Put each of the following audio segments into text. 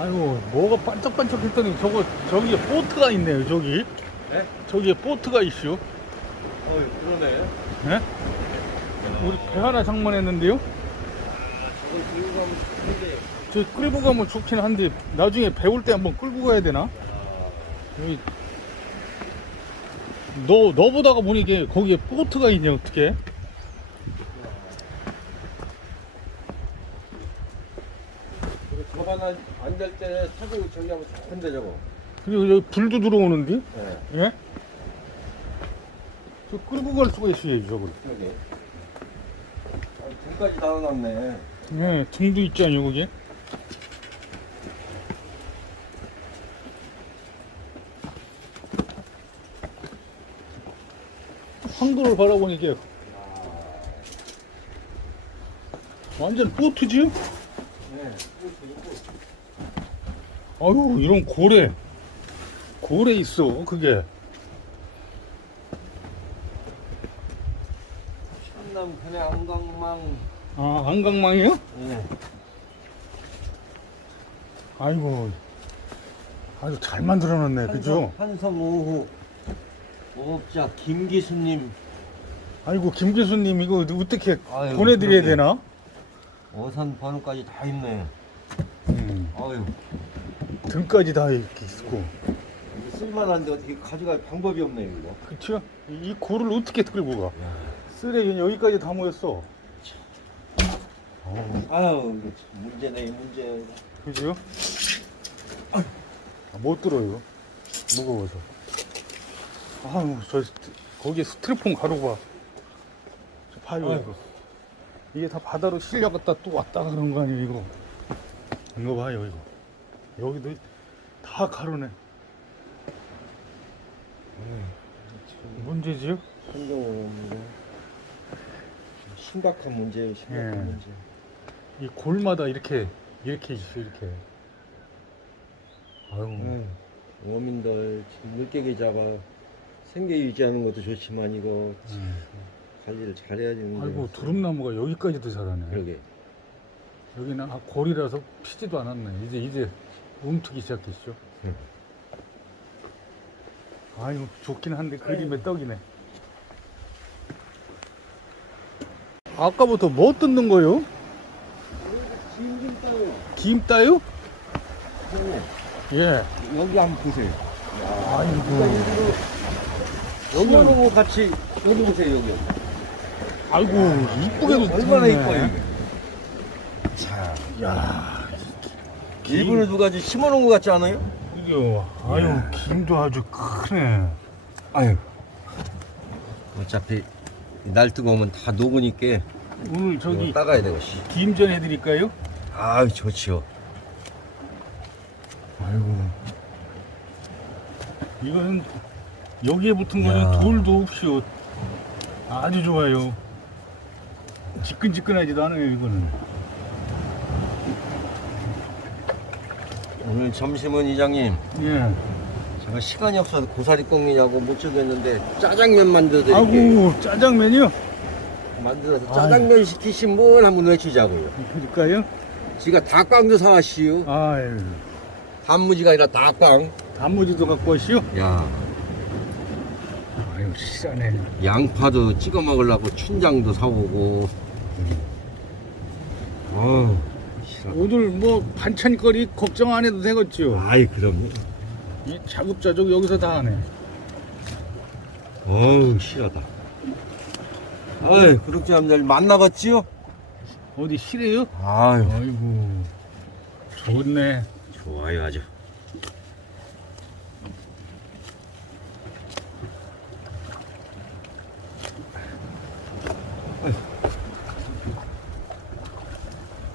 아이고 뭐가 반짝반짝 했더니 저거 저기에 보트가 있네요 저기 네? 저기에 보트가 있슈 어, 그러네. 예? 우리 배 하나 장만했는데요 저걸 들고 가면 좋은데. 저 끌고 가면 좋긴 한데 나중에 배울 때 한번 끌고 가야 되나? 아, 여기 너 너보다가 보니 이게 거기에 보트가 있냐 어떻게? 그리고 저반 안- 앉을 때 타고 저기 하면 좋은데 저거. 그리고 여기 불도 들어오는데? 네. 예? 저 끌고 갈 수가 있어요 저걸. 여기. 아, 등까지 달아놨네. 예, 등도 있지 않요 거기? 황도를 바라보니 이게 완전 보트지? 네. 아유 이런 고래 고래 있어 그게 충남 편의 안강망. 아 안강망이요? 네. 아이고 아주 잘 만들어놨네 그죠? 한섬 오후 모업자 김기수님 아이고 김 교수님 이거 어떻게 아유, 보내드려야 그러게. 되나? 어선 번호까지 다 있네. 음, 아유, 등까지 다 이렇게 있고 이거 쓸만한데 어떻게 가져갈 방법이 없네 이거. 그쵸? 이, 이 고를 어떻게 끌고 가? 쓰레기 는 여기까지 다 모였어 어우, 아유, 이거 참 문제네 이 문제. 그죠? 아, 못 들어요 무거워서 아유 저 스트- 거기에 스티로폼 가루 봐저 봐요 아이고. 이게 다 바다로 실려갔다 또 왔다가 그런 거 아니에요 이거 이거 봐요 이거 여기도 다 가루네 문제지요? 환경오염인데 심각한 문제예요, 심각한 예. 문제. 이 골마다 이렇게 이렇게 있어 이렇게 아유 아유, 어민들 지금 물개기 잡아 생계 유지하는 것도 좋지만 이거 참 음. 관리를 잘해야 되는데. 아이고 두릅나무가 여기까지도 자라네 그러게. 여기는 아, 골이라서 피지도 않았네 이제 이제 움트기 시작했죠 응. 아유 좋긴 한데 그림에 떡이네 아까부터 뭐 뜯는 거요? 지금 따요. 김 따요? 예 여기 한번 보세요. 아이고 여기하고 같이 여기 보세요 여기. 아이고 이쁘게도 얼마나. 이뻐요. 자, 야 일본에 누가 지 심어놓은 것 같지 않아요? 이게 아유 김도 아주 크네 아유. 어차피 날 뜨거우면 다 녹으니까 오늘 저기 이거 따가야 되고 씨. 김전 해드릴까요? 아유 좋지요. 아이고 이거는 여기에 붙은 야. 거는 돌도 없이요 아주 좋아요 지끈지끈하지도 않아요 이거는 오늘 점심은 이장님 예 제가 시간이 없어서 고사리 꽁이냐고 못 주겠는데 짜장면 만들어 드릴게요. 아이고 짜장면이요? 만들어서 짜장면 시키신 분 한번 외치자고요. 해줄까요? 지가 닭광도 사왔시오. 아유 단무지가 아니라 닭광. 단무지도 갖고 오시오? 야, 아유 싸네 양파도 찍어 먹으려고 춘장도 사오고. 어우, 싫어. 오늘 뭐 반찬거리 걱정 안 해도 되겠죠? 아이, 그럼요. 이 자급자족 여기서 다 하네 어우, 싫어다. 아이, 구독자님들 만나봤지요? 어디 실해요? 아유, 아이고 좋네 좋아요, 아주.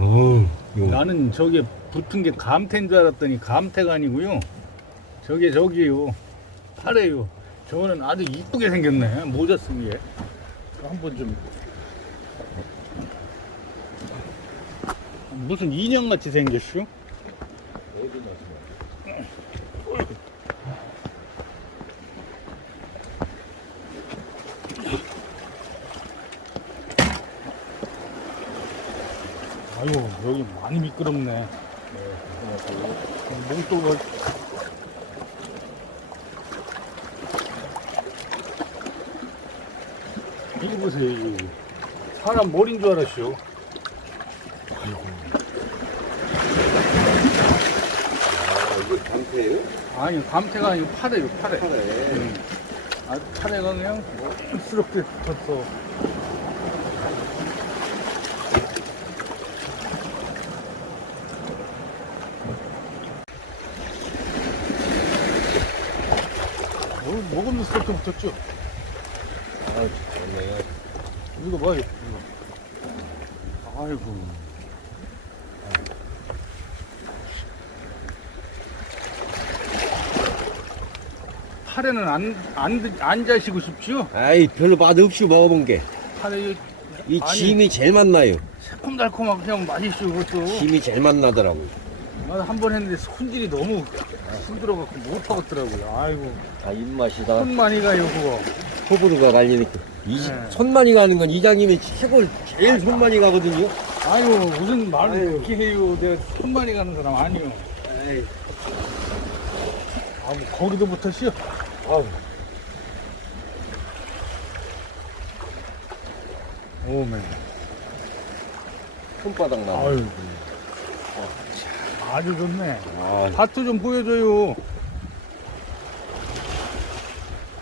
어우, 이거 나는 저게 붙은 게 감태인 줄 알았더니 감태가 아니고요. 저게 저기요. 파래요. 저거는 아주 이쁘게 생겼네. 모자 쓰기에. 한번 좀. 무슨 인형 같이 생겼슈? 여기 많이 미끄럽네. 몽또가 이거 보세요 이거. 사람 머리인 줄 알았죠 아, 이게 감태예요? 아니 감태가 아니고 파래요 파래 파래. 음. 아 파래가 그냥 쑥스럽게 붙었어 뭐, 먹으면 쑥스럽게 붙었죠 아, 좋네. 이거 봐 이거 아이고 파래는 안, 안, 안 자시고 싶지요? 아이, 별로 맛없이 먹어본 게. 파래 이 아니. 짐이 제일 맛나요. 새콤달콤하고 그냥 맛있죠 그것도 짐이 제일 맛나더라고요. 한 번 했는데 손질이 너무 힘들어갖고 못하겠더라고요 아이고 아, 입맛이다. 손 많이 가요 그거 호불호가 갈리니까. 이, 네. 손 많이 가는 건 이장님이 최고, 제일 손 많이 가거든요. 아유 무슨 말을 아유. 그렇게 해요 내가 손 많이 가는 사람 아니요 에이, 아, 뭐 거기도 붙었어요 아우. 오메 손바닥 나. 아유 아주 좋네 아, 밭도 좀 보여줘요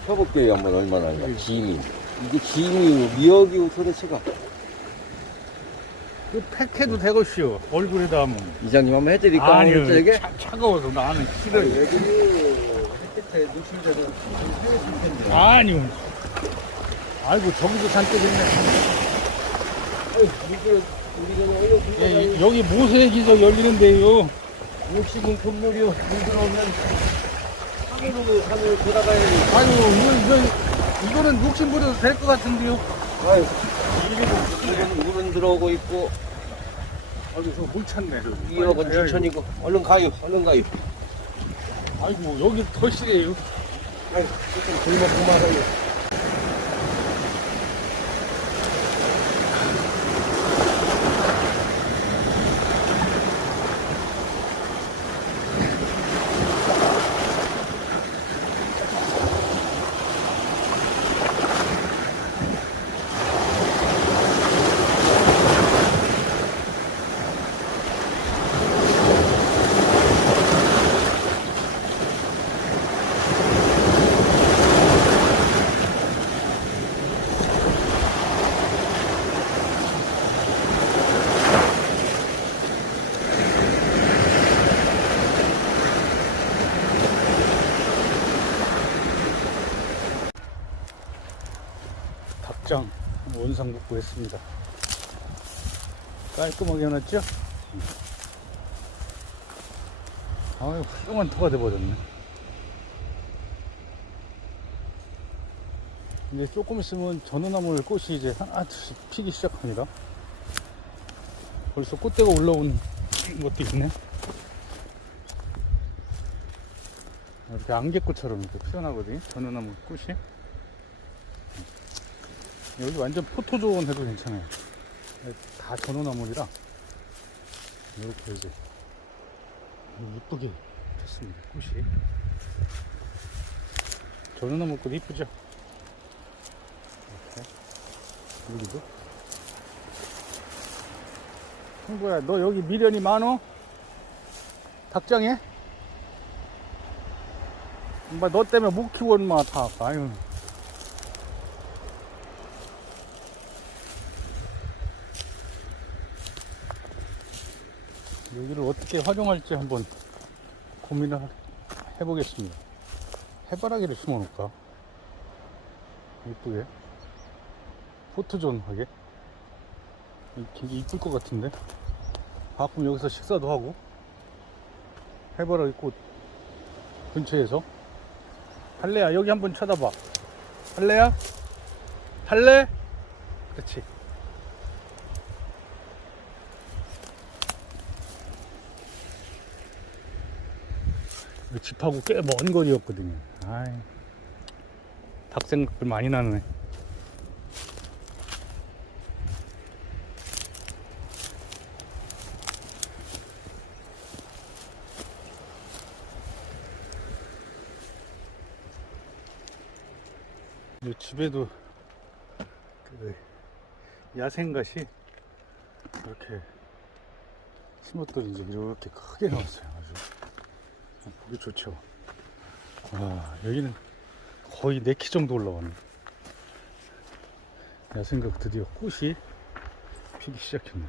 쳐볼게요, 한번 얼마나 할까. 짐이. 이게 짐이요, 미역이요, 도대체가. 그 팩해도 되겠시요 얼굴에다 하면 이장님 한번 해드릴까? 아니요 이게? 차, 차가워서 나는 싫어요 왜 그래요? 햇빛에 노출돼서 상해질 텐데. 아니요 아이고 저기도 잔뜩 있네 아유, 얼른 예, 여기 모세기적 열리는데요 욕심은 금물이요. 물 들어오면 산으로, 산으로 돌아가야 돼. 아유 이거, 이거, 이거는 욕심 부려도 될 것 같은데요 아유, 물은, 물은 들어오고 있고, 아이고 저물 찾네 2억은 추천이고. 얼른 가요, 얼른 가요. 아이고 여기 더 시래요 아유, 조금 골목 고마워요. 닭장 원상 복구했습니다. 깔끔하게 해놨죠? 아유 훌륭한 터가 돼버렸네. 이제 조금 있으면 전어나물 꽃이 이제 하나 둘씩 피기 시작합니다. 벌써 꽃대가 올라온 것도 있네. 이렇게 안개꽃처럼 이렇게 피어나거든요 전어나물 꽃이 여기 완전 포토존 해도 괜찮아요. 다 전어나물이라 이렇게 이제 이쁘게 됐습니다. 꽃이 전어나물 꽃 이쁘죠? 이렇게 여기도 형부야 너 여기 미련이 많어? 닭장에? 엄마 너 때문에 못 키워 인마 다 아유 여기를 어떻게 활용할지 한번 고민을 해보겠습니다. 해바라기를 심어 놓을까? 이쁘게. 포토존하게. 되게 이쁠 것 같은데? 가끔 여기서 식사도 하고. 해바라기 꽃 근처에서. 할래야, 여기 한번 쳐다봐. 할래야? 할래? 그렇지. 그 집하고 꽤 먼 거리였거든요. 아이, 닭 생각들 많이 나네. 이 집에도 그 야생가시 이렇게 심었더니 이제 이렇게 크게 나왔어요. 보기 좋죠. 와 여기는 거의 네키 정도 올라가네. 야생각 드디어 꽃이 피기 시작했네.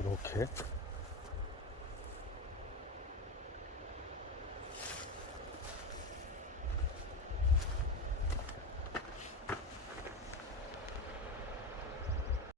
이렇게